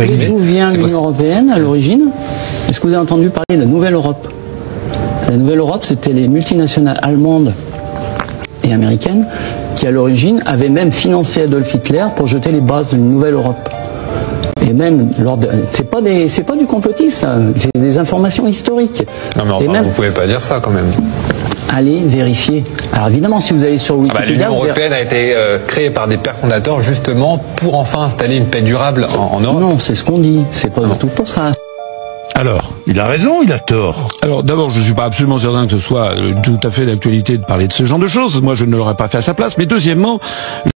Vous savez d'où vient l'Union européenne à l'origine? Est-ce que vous avez entendu parler de la Nouvelle Europe? La Nouvelle Europe, c'était les multinationales allemandes et américaines qui, à l'origine, avaient même financé Adolf Hitler pour jeter les bases d'une Nouvelle Europe. Et même, c'est pas du complotisme, c'est des informations historiques. Non mais enfin, vous pouvez pas dire ça quand même. Allez vérifier. Alors évidemment, si vous allez sur Wikipédia... L'Union européenne a été créée par des pères fondateurs justement pour enfin installer une paix durable en Europe. Non, c'est ce qu'on dit. C'est pas du tout pour ça. Alors, il a raison, il a tort. Alors, d'abord, je suis pas absolument certain que ce soit tout à fait d'actualité de parler de ce genre de choses. Moi, je ne l'aurais pas fait à sa place. Mais deuxièmement,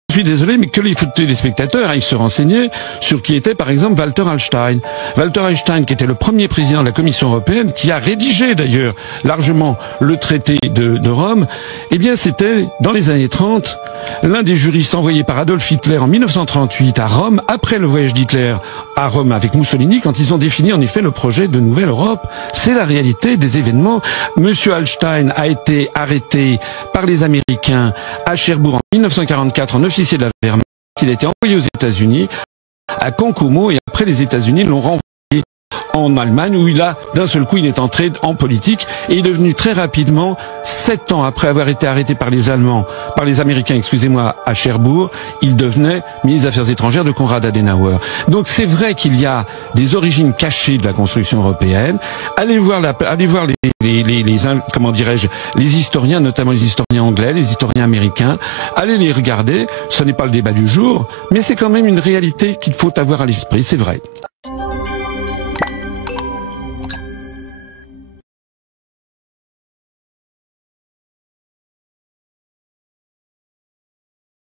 je suis désolé, mais que les téléspectateurs aillent se renseigner sur qui était, par exemple, Walter Hallstein. Walter Hallstein, qui était le premier président de la Commission européenne, qui a rédigé, d'ailleurs, largement le traité de Rome, eh bien, c'était, dans les années 30, l'un des juristes envoyés par Adolf Hitler en 1938 à Rome, après le voyage d'Hitler à Rome avec Mussolini, quand ils ont défini, en effet, le projet de Nouvelle Europe. C'est la réalité des événements. Monsieur Hallstein a été arrêté par les Américains à Cherbourg en 1944 en officier de la Wehrmacht. Il a été envoyé aux États-Unis, à Cancumo, et après les États-Unis l'ont renvoyé en Allemagne, où d'un seul coup, il est entré en politique et est devenu très rapidement, 7 ans après avoir été arrêté par les Américains, excusez-moi, à Cherbourg, il devenait ministre des Affaires étrangères de Konrad Adenauer. Donc c'est vrai qu'il y a des origines cachées de la construction européenne. Allez voir comment dirais-je, les historiens, notamment les historiens anglais, les historiens américains. Allez les regarder. Ce n'est pas le débat du jour, mais c'est quand même une réalité qu'il faut avoir à l'esprit, c'est vrai.